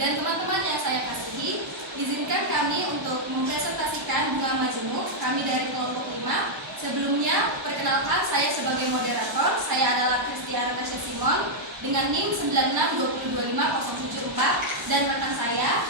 dan teman-teman yang saya kasihi, izinkan kami untuk mempresentasikan bunga majemuk kami dari kelompok 5. Sebelumnya, perkenalkan saya sebagai moderator. Saya adalah Kristiana Tasya Simon dengan NIM 962250774 dan rekan saya.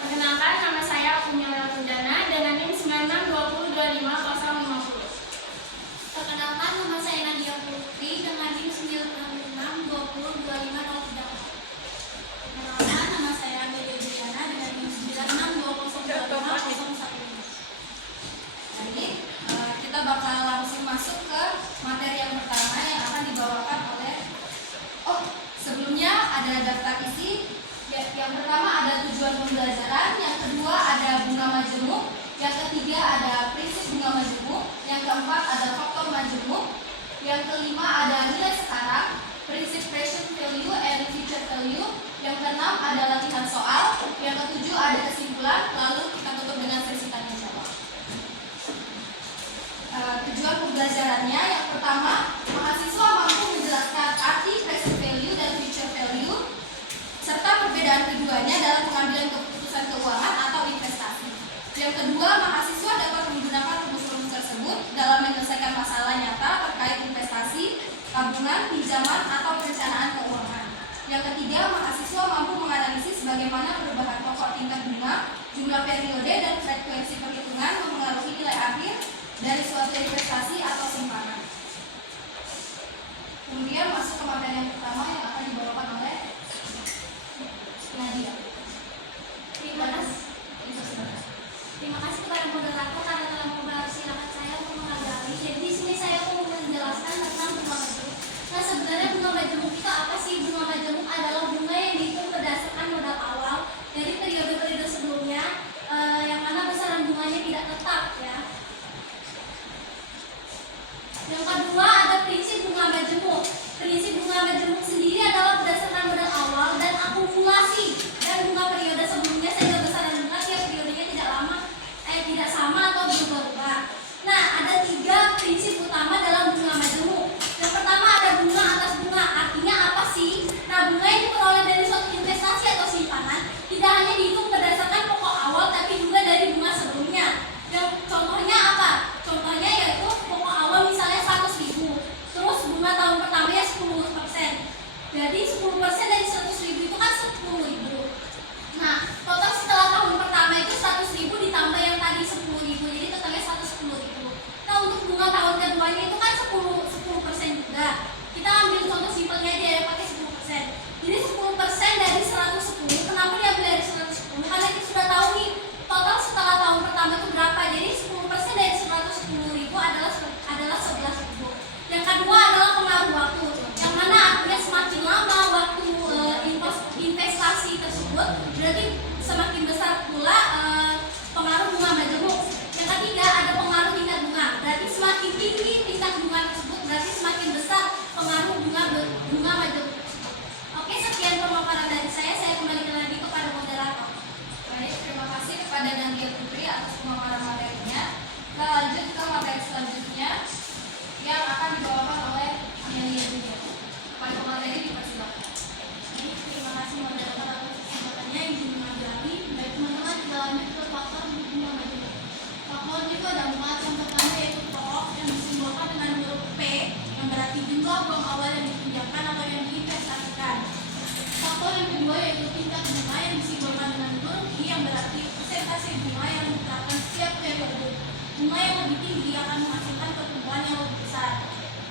Perkenalkan, nama saya Kumila Tundana dengan NIM 962025050. Perkenalkan, nama saya Nadia Putri dengan NIM 966202503. Perkenalkan, nama saya Amelia Juliana dengan NIM 962025015. Baik, kita bakal langsung masuk ke materi yang pertama yang akan dibawakan oleh. Sebelumnya ada daftar isi. Yang pertama ada tujuan pembelajaran, yang kedua ada bunga majemuk, yang ketiga ada prinsip bunga majemuk, yang keempat ada faktor majemuk, yang kelima ada nilai sekarang, prinsip present value and future value, yang keenam ada latihan soal, yang ketujuh ada kesimpulan, lalu kita tutup dengan sesi tanya jawab. Tujuan pembelajarannya yang pertama, mahasiswa mampu menjelaskan arti present value dan future value serta perbedaan keduanya dalam pengambilan keputusan keuangan atau investasi. Yang kedua, mahasiswa dapat menggunakan rumus-rumus tersebut dalam menyelesaikan masalah nyata terkait investasi, tabungan, pinjaman, atau perencanaan keuangan. Yang ketiga, mahasiswa mampu menganalisis bagaimana perubahan pokok tingkat bunga, jumlah periode, dan frekuensi perhitungan mempengaruhi nilai akhir dari suatu investasi atau simpanan. Kemudian masuk ke materi yang pertama yang akan dibawakan oleh Nadia. Terima kasih kepada moderator karena telah mempersilahkan saya untuk mengambil. Jadi di sini saya mau menjelaskan tentang bunga majemuk. Nah, sebenarnya bunga majemuk itu apa sih? Bunga majemuk adalah bunga yang dihitung berdasarkan modal awal dari periode-periode sebelumnya, yang mana besaran bunganya tidak tetap ya. Yang kedua ada prinsip bunga majemuk. Prinsip bunga majemuk sendiri adalah berdasarkan modal awal dan akumulasi dan bunga periode sebelumnya sehingga besaran bunga tiap periodenya tidak sama atau berubah-ubah. Nah, ada 3 prinsip utama dalam bunga majemuk. Yang pertama ada bunga atas bunga. Artinya apa sih? Nah, bunga yang diperoleh dari suatu investasi atau simpanan tidak hanya dihitung berdasarkan pokok awal tapi juga dari bunga sebelumnya. Yang contohnya apa? Contohnya yaitu pokok awal misalnya 100.000. Terus bunga tahun pertamanya 10%. Jadi 10% dari 100.000 itu kan 10.000. Nah, total setelah tahun pertama itu 100.000 ditambah yang tadi 10.000, jadi totalnya 110.000. Nah, untuk bunga tahun keduanya itu kan 10% juga. Kita ambil contoh simpelnya aja ya, pakai 10%. Jadi 10% dari 110. Kenapa diambil dari 110? Karena kita sudah tahu nih total setelah tahun pertama itu berapa. Jadi 10% dari 110.000 adalah 11.000. Yang kedua adalah pengaruh waktu. Yang mana artinya semakin lama waktu investasi tersebut, berarti semakin besar pula pengaruh bunga majemuk. Yang ketiga ada pengaruh tingkat bunga. Berarti semakin tinggi tingkat bunga tersebut, berarti semakin besar pengaruh bunga majemuk. Oke, sekian pemaparan dari saya kembalikan lagi kepada moderator. Baik, terima kasih kepada Nadia Putri atas pemaparan materinya. Kita lanjut ke materi selanjutnya yang akan dibawakan oleh Amelia Juliana. Kepada pemateri dipersilakan. Terima kasih moderator atas kesempatannya yang dimajari. Baik teman-teman, kita lanjut ke faktor bunga majemuk. Faktor itu ada 4. Yang pertama yaitu pokok yang disimbolkan dengan huruf P, yang berarti jumlah uang awal yang dipinjamkan atau yang diinvestasikan. Faktor yang kedua yaitu tingkat bunga yang disimbolkan dengan huruf I, yang berarti persentase bunga yang diterapkan setiap periode. Bunga yang lebih tinggi akan menghasilkan pertumbuhan yang lebih besar.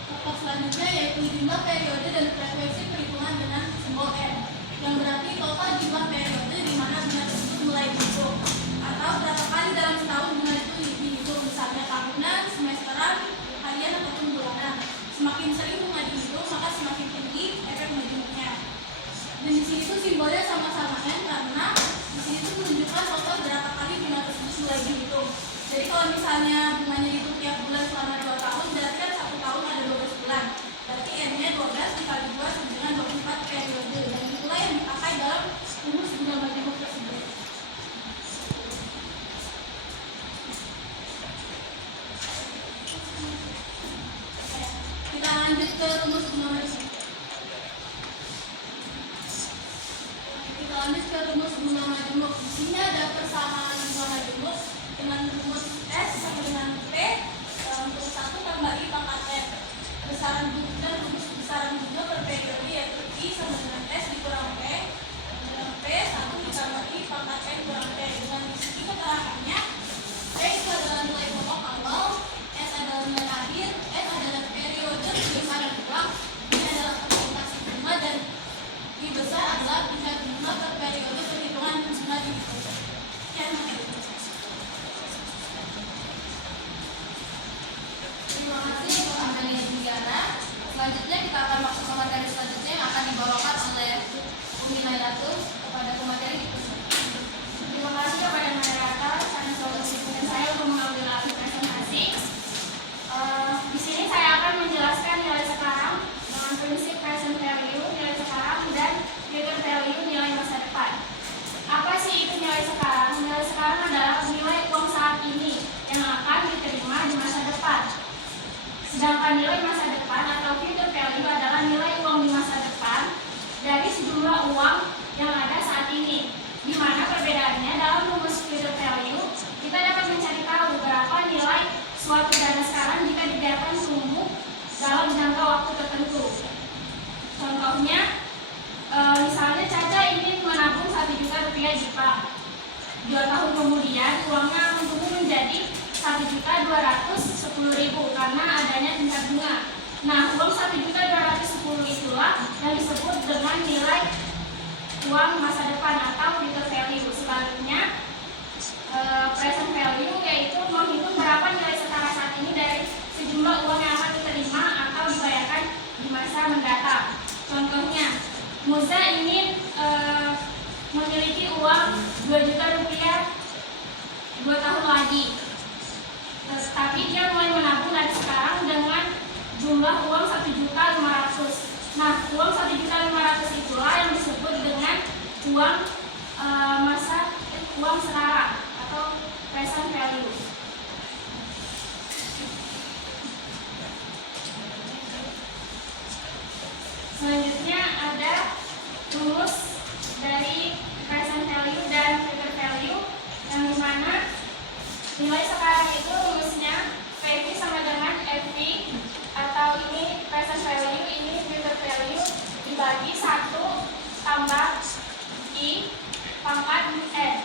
Faktor selanjutnya yaitu jumlah periode dan frekuensi perhitungan dengan simbol M, yang berarti total jumlah periode di mana bunga tersebut mulai dihitung, atau berapa kali dalam setahun bunga itu dihitung, misalnya tahunan, semesteran, harian, ataupun bulanan. Semakin sering bunga dihitung, maka semakin tinggi efek majemuknya. Dan di sini tuh simbolnya sama-sama N karena di sini tuh menunjukkan total berapa kali bunga tersebut mulai dihitung. Jadi kalau misalnya bunganya dihitung tiap bulan selama 2 tahun, berarti kan 1 tahun ada 12 bulan. Berarti N-nya 12 dikali 2 sama dengan 24 periode. Dan itulah yang dipakai dalam rumus bunga majemuk tersebut. Kita lanjut ke rumus bunga majemuk. Kita lanjut ke rumus bunga majemuk. Di sini ada persamaan bunga majemuk dengan rumus S sama dengan P dalam kurung 1 tambah I pangkat N. Besaran bunga dan rumus besaran bunga per periode yaitu I sama dengan S dikurang P dengan P 1 ditambah I pangkat N kurang P. Dengan di sini keterangannya P itu adalah nilai pokok awal, S adalah nilai akhir, N adalah periode besaran uang, I adalah persentase bunga, dan I besar adalah tingkat bunga per periode perhitungan bunga di Terima kasih untuk Amelia Juliana. Selanjutnya kita akan masuk ke materi selanjutnya yang akan dibawakan oleh Umi Lailatul kepada pemateri. Terima kasih kepada moderator karena selalu mendukung saya untuk mengambil alih presentasi. Di sini saya akan menjelaskan nilai sekarang dengan prinsip present value, nilai sekarang, dan future value, nilai masa depan. Apa sih itu nilai sekarang? Nilai sekarang adalah nilai uang saat ini yang akan diterima di masa depan. Sedangkan nilai masa depan atau future value adalah nilai uang di masa depan dari sejumlah uang yang ada saat ini. Di mana perbedaannya dalam rumus future value, kita dapat mencari tahu berapa nilai suatu dana sekarang jika dibiarkan tumbuh dalam jangka waktu tertentu. Contohnya, misalnya Caca ingin menabung 1 juta rupiah di bank. 2 tahun kemudian uangnya akan tumbuh menjadi 1.210.000 karena adanya tingkat bunga. Nah, uang 1.210 itulah yang disebut dengan nilai uang masa depan atau future value. Sebaliknya, present value yaitu menghitung berapa nilai setara saat ini dari sejumlah uang yang akan diterima atau dibayarkan di masa mendatang. Contohnya, Muza ingin memiliki uang 2 juta rupiah 2 tahun lagi. Tapi dia mulai menabung dari sekarang dengan jumlah uang 1.500.000. Nah, uang 1.500.000 itulah yang disebut dengan uang uang sekarang atau present value. Selanjutnya ada rumus dari present value dan future value, yang dimana nilai sekarang itu rumusnya PV sama dengan FV, atau ini present value, ini future value, dibagi 1 tambah I pangkat N.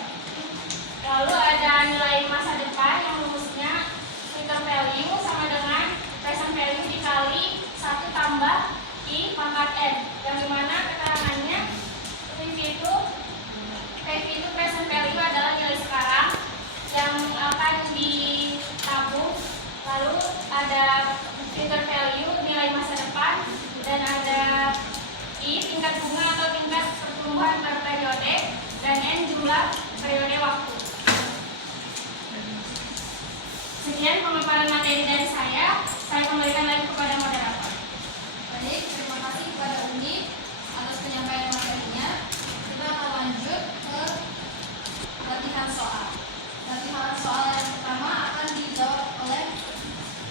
Lalu ada nilai masa depan yang rumusnya future value sama dengan present value dikali 1 tambah I pangkat N, yang dimana keterangannya PV itu present value adalah nilai sekarang yang akan ditabung. Lalu ada future value nilai masa depan, dan ada I tingkat bunga atau tingkat pertumbuhan per periode, dan N jumlah periode waktu. Sekian pemaparan materi dari saya kembalikan lagi kepada moderator. Baik, terima kasih kepada Umi atas penyampaian materinya. Kita akan lanjut ke latihan soal. Latihan soal yang pertama akan dijawab oleh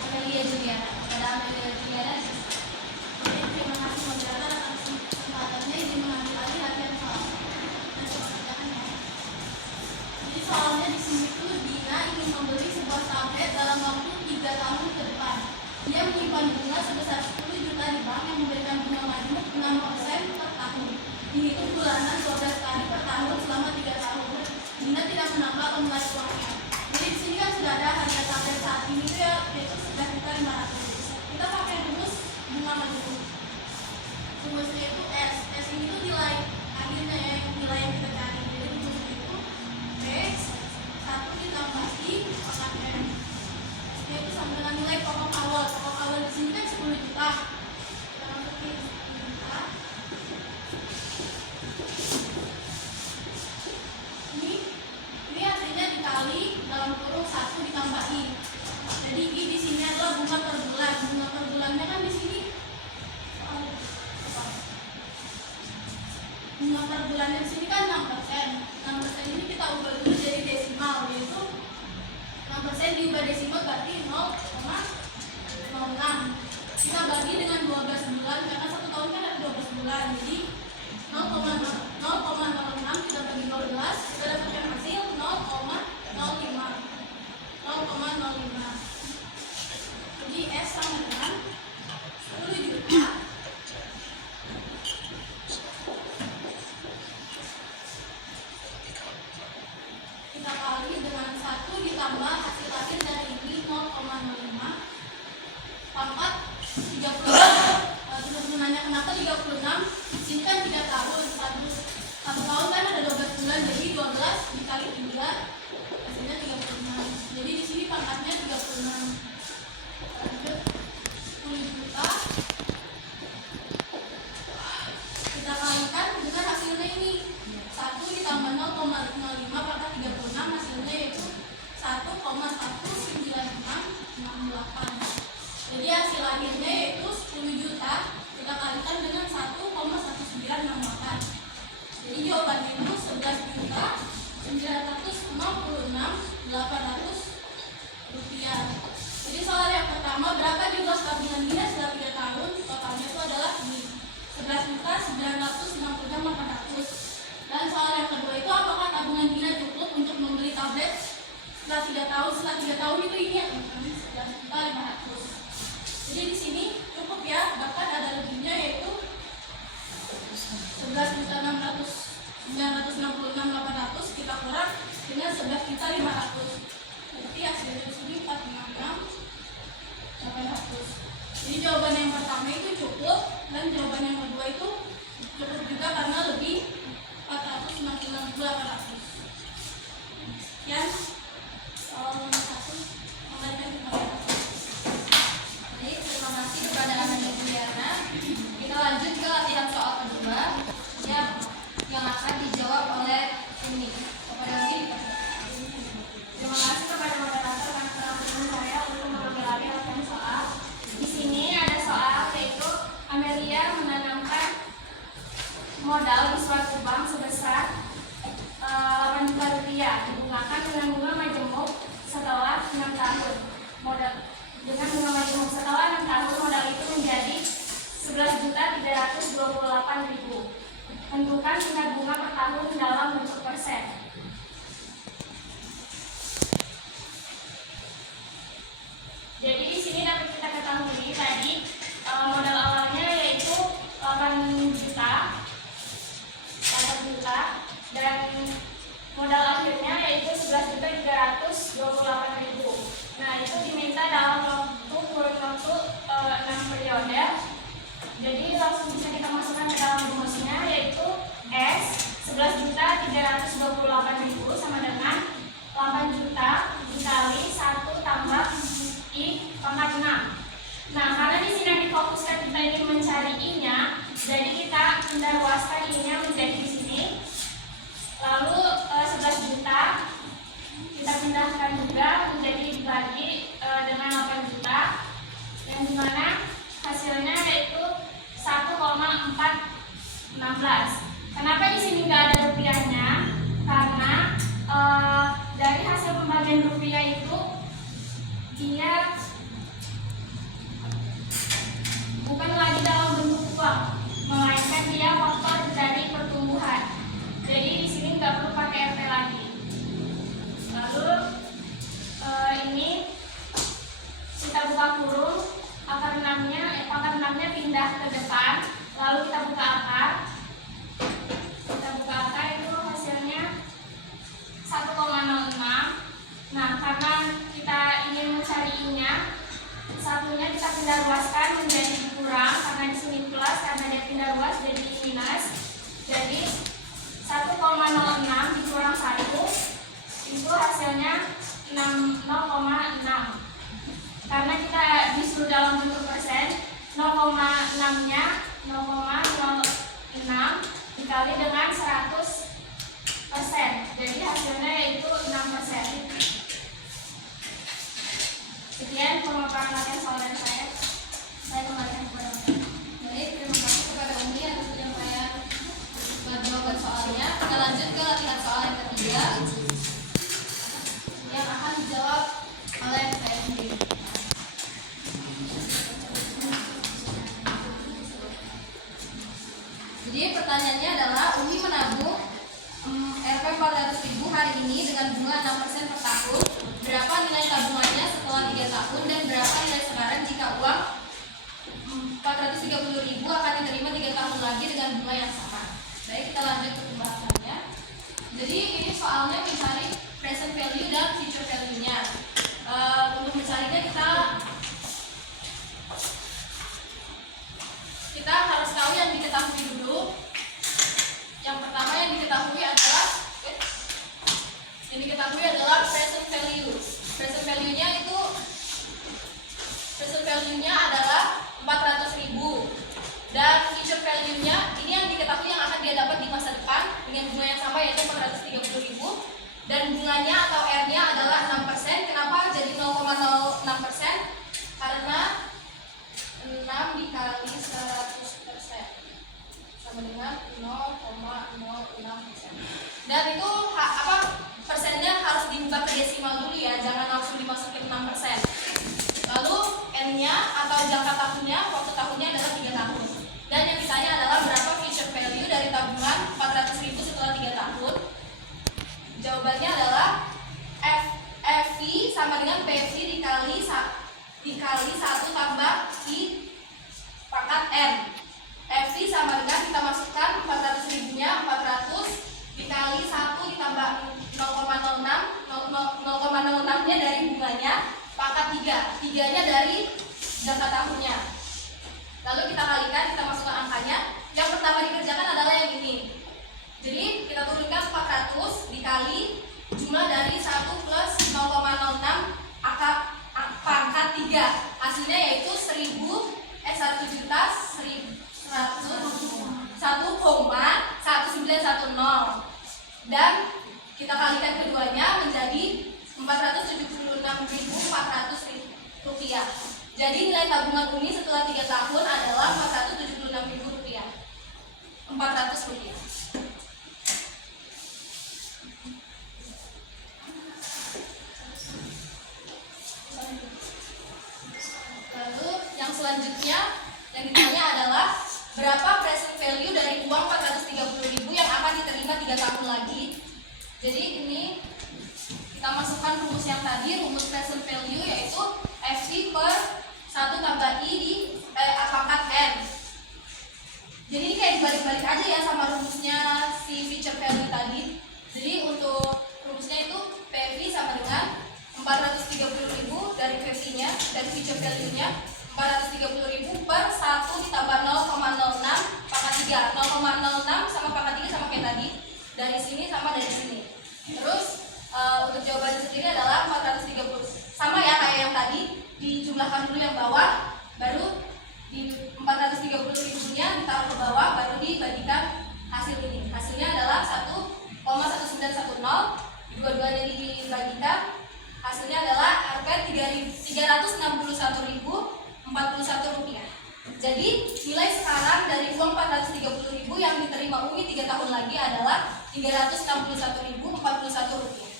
Amelia Juliana. Kepada Amelia Juliana. Terima kasih moderator atas kesempatannya ingin mengambil alih latihan soal. Jadi soalnya di sini tuh Dina ingin membeli sebuah tablet dalam waktu 3 tahun ke depan. Dia menyimpan bunga sebesar 10 juta di bank yang memberikan bunga majemuk 6% per tahun. Dihitung bulanan 12 kali per tahun selama 3 tahun. Dina tidak menambah atau menarik uangnya. Jadi di sini kan sudah ada harga tablet saat ini tuh ya, yaitu 11.500. Kita pakai rumus bunga majemuk. Rumusnya itu S. S ini tuh nilai akhirnya ya, nilai yang kita cari. Jadi rumusnya itu B 1 ditambah I pangkat N. S-nya itu sama dengan nilai pokok awal. Pokok awal di sini kan 10 juta. Kita masukin 10 juta. Ini hasilnya dikali dalam kurung 1 ditambah I. Jadi I di sini adalah bunga per bulan. Bunga per bulannya kan di sini bunga per bulannya di sini kan 6%. 6% ini kita ubah dulu jadi desimal, yaitu 6% diubah desimal berarti 0,06. Kita bagi dengan 12 bulan karena 1 tahun kan ada 12 bulan. Jadi 0,06 pertama, berapa jumlah tabungan dinas dalam 3 tahun? Totalnya itu adalah ini, 11.966.800. Dan soal yang kedua itu, apakah tabungan dinas cukup untuk membeli tablet setelah 3 tahun? Setelah 3 tahun itu ini ya teman-teman, 11.500. Jadi di sini cukup ya, bahkan ada lebihnya yaitu 11.966.800 kita kurang dengan 11.500. Berarti hasilnya di sini 456.800. Jadi jawaban yang pertama itu cukup, dan jawaban yang kedua itu cukup juga karena lebih 466.800. Sekian soal nomor 1. Kembalikan kepada Baik, terima kasih kepada Anak dan Juliana. Kita lanjut ke latihan soal kedua yang akan dijawab oleh Umi. Kepada Umi. Terima kasih kepada moderator karena telah mendukung saya untuk mengambil alih latihan soal. Di sini ada soal yaitu Amelia menanamkan modal di suatu bank sebesar 8 juta rupiah dibungakan dengan bunga majemuk setelah 6 tahun. Dengan bunga majemuk setelah 6 tahun modal itu menjadi 11.328.000. Tentukan tingkat bunga per tahun dalam bentuk persen. Jadi di sini dapat kita ketahui tadi modal awalnya yaitu 8 juta dan modal akhirnya yaitu 11.328.000. Nah, itu diminta dalam kurun waktu 6 periode. Jadi langsung bisa kita masukkan ke dalam rumusnya yaitu S 11.328.000 sama dengan 8 juta dikali 1 tambah I pangkat 6. Nah, karena di sini yang difokuskan kita ingin mencari I-nya, jadi kita pindah ruaskan I-nya menjadi di sini. Lalu 11 juta kita pindahkan juga menjadi dibagi dengan 8 juta, yang dimana hasilnya yaitu 1,416. Kenapa di sini nggak ada rupiahnya? Karena dari hasil pembagian rupiah itu dia bukan lagi dalam bentuk uang, melainkan dia faktor dari pertumbuhan. Jadi di sini nggak perlu pakai RT lagi. Lalu ini kita buka kurung, pangkat 6-nya pindah ke depan, lalu kita buka akar. Kita buka akar itu hasilnya 1,06. Nah, karena kita ingin mencari I-nya, satunya kita pindah ruaskan menjadi kurang, karena di sini plus, karena dia pindah ruas jadi minus. Jadi 1,06 dikurang 1 itu hasilnya 0,6. Karena kita disuruh dalam bentuk persen, 0,6-nya 0,06 dikali dengan 100%. Jadi hasilnya yaitu 6%. Sekian pemaparan latihan soal dari saya. Saya kembalikan kepada Umi. Baik, terima kasih kepada Umi atas penyampaian jawaban soalnya. Kita lanjut ke latihan soal yang ketiga yang akan dijawab oleh saya sendiri. Jadi pertanyaannya adalah Umi menabung Rp 400.000 hari ini dengan bunga 6% per tahun. Berapa nilai tabungannya setelah 3 tahun dan berapa nilai sekarang jika uang 430.000 akan diterima 3 tahun lagi dengan bunga yang sama. Baik, kita lanjut ke pembahasannya. Jadi ini soalnya mencari present value dan future value-nya. Untuk mencarinya kita harus tahu yang diketahui dulu. Yang pertama yang diketahui adalah present value. Present value-nya adalah 400.000. Dan future value-nya ini yang diketahui yang akan dia dapat di masa depan dengan bunga yang sama yaitu 430.000. Dan bunganya atau R-nya adalah 6%. Kenapa jadi 0,06%? Karena 6 dikali 100% sama dengan 0,06%. Dan itu persennya harus diubah ke desimal dulu ya, jangan langsung dimasukin 6%. Lalu N Jawabannya adalah FV sama dengan PV dikali 1 tambah I pangkat N. FV sama dengan kita masukkan 400.000-nya 400 dikali 1 ditambah 0,06-nya dari bunganya pangkat 3. 3-nya dari jangka tahunnya. Lalu kita kalikan, kita masukkan angkanya. Yang pertama dikerjakan adalah yang ini. Jadi kita turunkan 400 dikali jumlah dari 1 plus 0,06 pangkat 3. Hasilnya yaitu 1.1910 dan kita kalikan keduanya menjadi 476.400 rupiah. Jadi nilai tabungan Umi setelah 3 tahun adalah 476.000 rupiah. 400 rupiah. Lalu yang selanjutnya yang ditanya adalah berapa present value dari uang 430.000 yang akan diterima 3 tahun lagi. Jadi ini kita masukkan rumus yang tadi, rumus present value yaitu FV per 1 tambah I di pangkat N. Jadi ini kayak dibalik-balik aja ya sama rumusnya si future value tadi. Jadi untuk rumusnya itu PV sama dengan 430.000 dari PV-nya, dari future value-nya 430.000 per 1 ditambah 0,06 pangkat 3. 0,06 sama pangkat 3 sama kayak tadi. Dari sini sama dari sini. Terus untuk jawabannya sendiri adalah 430. Sama ya kayak yang tadi, dijumlahkan dulu yang bawah, baru di 430.000-nya ditaruh ke bawah, baru dibagikan hasil ini. Hasilnya adalah 1,1910. Dua-duanya dibagikan, hasilnya adalah Rp361.041 rupiah. Jadi nilai sekarang dari uang 430.000 yang diterima Umi 3 tahun lagi adalah Rp361.041 rupiah.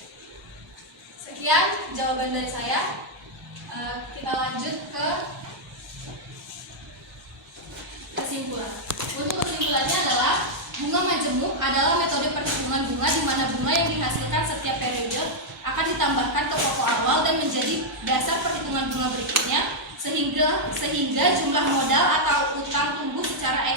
Sekian jawaban dari saya. Kita lanjut ke kesimpulan. Untuk kesimpulannya adalah bunga majemuk adalah metode perhitungan bunga di mana bunga yang dihasilkan setiap periode akan ditambahkan ke pokok awal dan menjadi dasar perhitungan bunga berikutnya sehingga jumlah modal atau utang tumbuh secara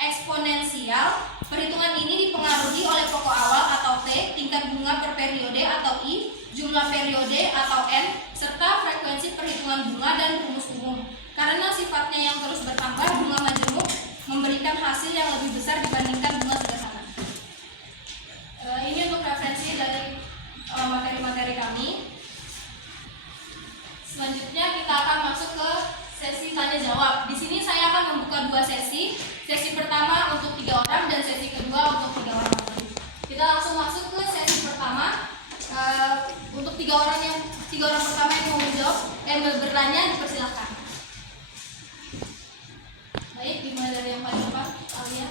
eksponensial. Perhitungan ini dipengaruhi oleh pokok awal atau T, tingkat bunga per periode atau I, jumlah periode atau N, serta frekuensi perhitungan bunga dan rumus umum. Karena sifatnya yang terus bertambah, bunga majemuk memberikan hasil yang lebih besar dibandingkan bunga sederhana. Ini untuk referensi dari materi-materi kami. Selanjutnya kita akan masuk ke sesi tanya jawab. Di sini saya akan membuka 2 sesi. Sesi pertama untuk 3 orang dan sesi kedua untuk 3 orang lagi. Kita langsung masuk ke sesi pertama. Untuk 3 orang pertama yang mau menjawab bertanya dipersilahkan. Baik, dimulai dari yang paling depan, Alia.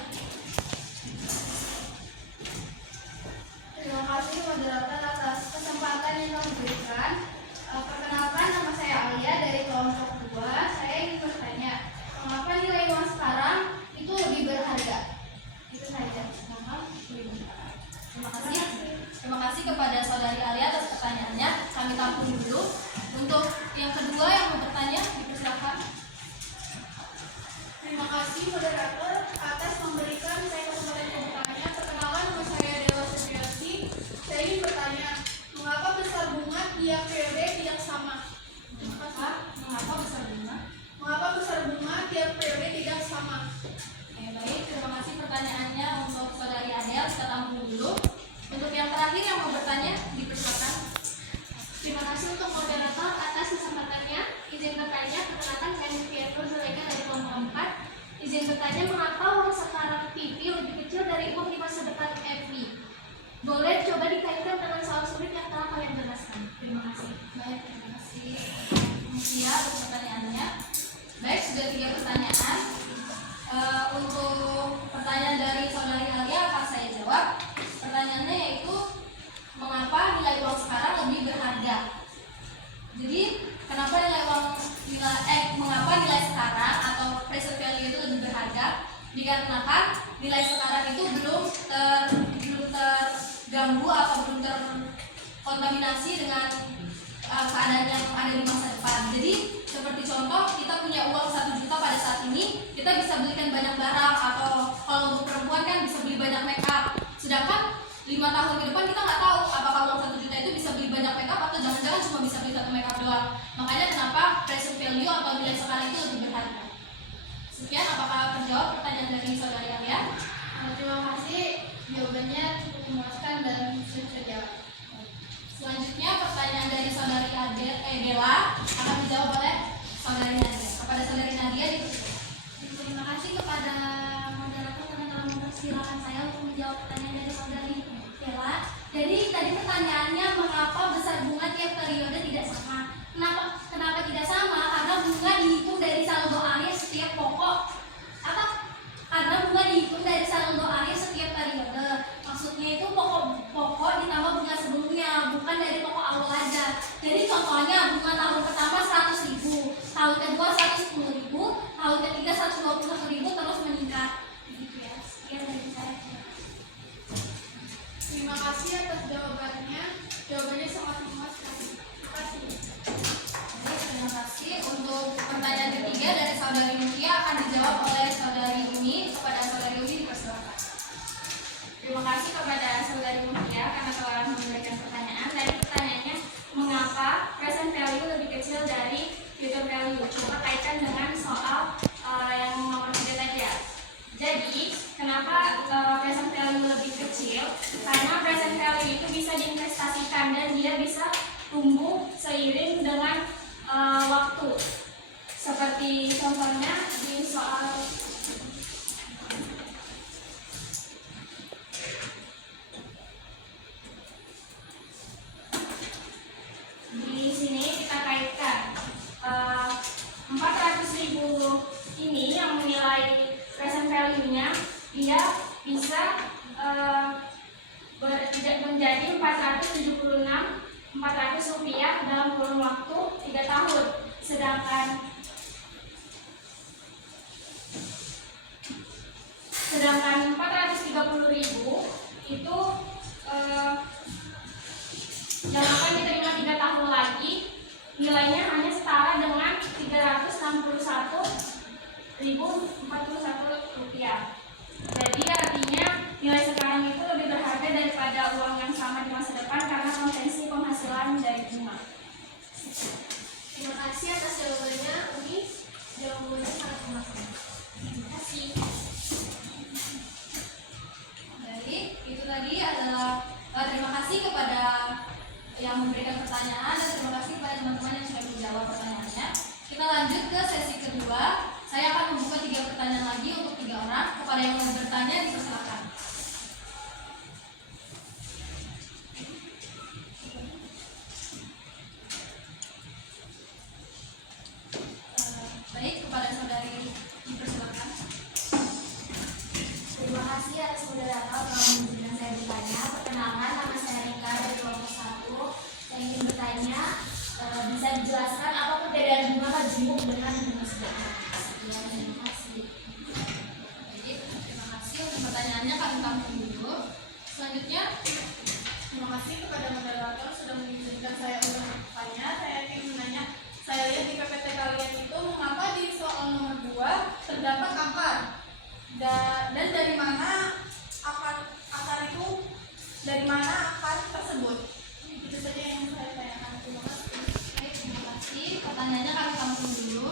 Terima kasih moderator atas kesempatan yang kamu berikan. Perkenalkan, nama saya Alia dari kelompok 2. Saya ingin bertanya, mengapa nilai uang sekarang itu lebih berharga? Itu saja. Terima kasih kepada saudari Alia atas pertanyaannya. Kami tampung dulu. Untuk yang kedua yang mau bertanya, dipersilakan. Terima kasih moderator atas memberikan saya kesempatan untuk bertanya. Perkenalkan, nama saya Dewa Setiasi. Saya ingin bertanya, mengapa besar bunga tiap periode tidak sama? Mengapa besar bunga? Mengapa besar bunga tiap periode tidak sama? Oke, baik. Terima kasih pertanyaannya untuk saudari Adel. Kita tampung dulu. Untuk yang terakhir yang mau bertanya, dipersilakan. Terima kasih untuk moderator atas kesempatannya. Izin bertanya, perkenalkan saya Fiatro Zuleka dari kelompok 4. Izin bertanya, mengapa uang sekarang TV lebih kecil dari uang di masa depan FB? Boleh coba dikaitkan dengan soal sulit yang telah kalian jelaskan. Terima kasih. Baik, terima kasih Mutia atas pertanyaannya. Baik, sudah 3 pertanyaan. Untuk pertanyaan dari saudari Alia akan saya jawab. Pertanyaannya yaitu mengapa nilai uang sekarang lebih berharga. Jadi mengapa nilai sekarang atau present value itu lebih berharga? Dikarenakan nilai sekarang itu belum terganggu atau belum dikontaminasi dengan keadaan yang ada di masa depan. Jadi seperti contoh, kita punya uang 1 juta pada saat ini, kita bisa belikan banyak barang, atau kalau untuk perempuan kan bisa beli banyak make up. Sedangkan 5 tahun ke depan kita nggak tahu apakah uang 1 juta itu bisa beli banyak make up atau jangan-jangan cuma bisa beli 1 make up doang. Makanya kenapa present value atau nilai sekarang itu lebih berharga. Sekian, apakah terjawab pertanyaan dari saudari Alia? Terima kasih, jawabannya cukup memuaskan dan bisa jawab. Selanjutnya pertanyaan dari saudari Dela akan dijawab oleh saudari Nadia. Kepada saudari Nadia dipersilakan. Terima kasih kepada moderator karena telah mempersilahkan saya untuk menjawab pertanyaan dari saudari Dela. Jadi tadi pertanyaannya, mengapa besar bunga tiap periode tidak sama? Kenapa tidak sama? Karena bunga dihitung dari saldo akhir setiap pokok. Karena bunga dihitung dari saldo akhir setiap periode. Maksudnya itu pokok ditambah bunga sebelumnya, bukan dari pokok awal aja. Jadi contohnya bunga tahun pertama 100.000, tahun kedua 110.000, tahun ketiga 120.000, terus meningkat. Gitu ya. Sekian dari saya. Terima kasih atas jawabannya. Jawabannya sangat memuaskan. Terima kasih. Baik, terima kasih. Untuk pertanyaan ketiga dari saudari Mutia akan dijawab oleh saudari Umi. Kepada saudari Umi dipersilakan. Terima kasih kepada saudari Mutia karena telah memberikan pertanyaan. Tadi pertanyaannya, mengapa present value lebih kecil dari future value? Coba kaitkan dengan soal yang nomor 3 tadi ya. Jadi, kenapa present value lebih kecil? Karena present value itu bisa diinvestasikan dan dia bisa tumbuh seiring dengan waktu. Seperti contohnya di soal di sini kita kaitkan 400.000 ini yang menilai present value-nya, dia bisa menjadi 476.400 rupiah dalam kurun waktu 3 tahun. Sedangkan 430.000 itu yang akan diterima 3 tahun lagi, nilainya hanya setara dengan 361.041 rupiah. Jadi artinya nilai sekarang itu lebih berharga daripada uang yang sama di masa depan karena potensi penghasilan dari bunga. Terima kasih atas jawabannya, Umi. Jawabannya sangat memuaskan. Terima kasih. Baik, itu tadi adalah terima kasih kepada yang memberikan pertanyaan dan terima kasih kepada teman-teman yang sudah menjawab pertanyaannya. Kita lanjut ke sesi kedua. Saya akan membuka 3 pertanyaan lagi untuk 3 orang. Kepada yang mau bertanya dipersilakan. Baik, kepada saudari dipersilakan. Terima kasih atas moderator telah mengizinkan saya bertanya. Perkenalkan, nama saya Rika dari kelompok 1. Saya ingin bertanya, bisa dijelaskan apa perbedaan bunga majemuk dengan bunga sederhana? Sekian, terima kasih. Baik, terima kasih untuk pertanyaannya, kami tampung dulu. Selanjutnya, Terima kasih kepada moderator sudah mengizinkan saya untuk bertanya. Saya ingin menanya, saya lihat di PPT kalian itu mengapa di soal nomor 2 terdapat akar dan dari mana akar itu, dari mana akar tersebut? Itu saja yang saya tanyakan. Terima kasih. baik, terima kasih. Pertanyaannya kami tampung dulu.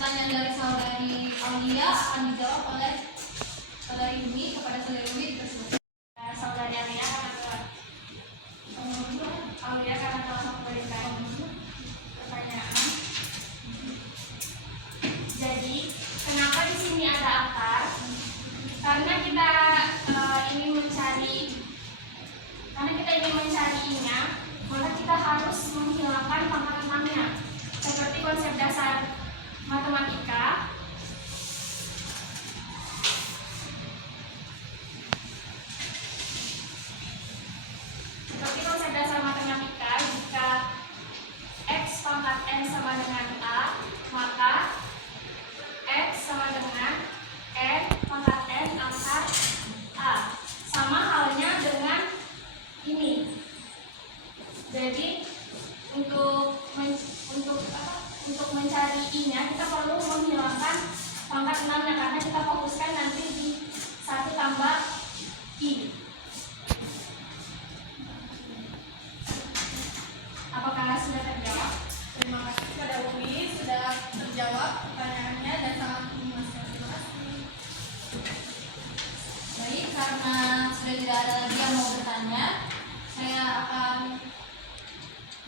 pertanyaan dari saudari Aulia akan dijawab oleh saudari Umi. Kepada saudari Umi dipersilakan. Saudari Aulia karena telah memberikan pertanyaan. Jadi, kenapa di sini ada akar? Karena kita ingin mencari i-nya, maka kita harus menghilangkan pangkat 6-nya. Seperti konsep dasar matematika. Jika x pangkat n sama dengan a, maka x sama dengan n pangkat n akar a. Sama halnya dengan ini. Jadi untuk mencari i-nya kita perlu menghilangkan pangkat 6-nya karena kita fokuskan nanti di 1 tambah i. Apakah sudah terjawab? Terima kasih kepada Umi sudah terjawab pertanyaannya dan sangat memuaskan. Terima kasih. Baik, karena sudah tidak ada lagi yang mau bertanya, saya akan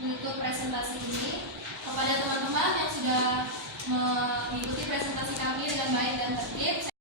menutup presentasi ini. Kepada teman-teman yang sudah mengikuti presentasi kami dengan baik dan tertib,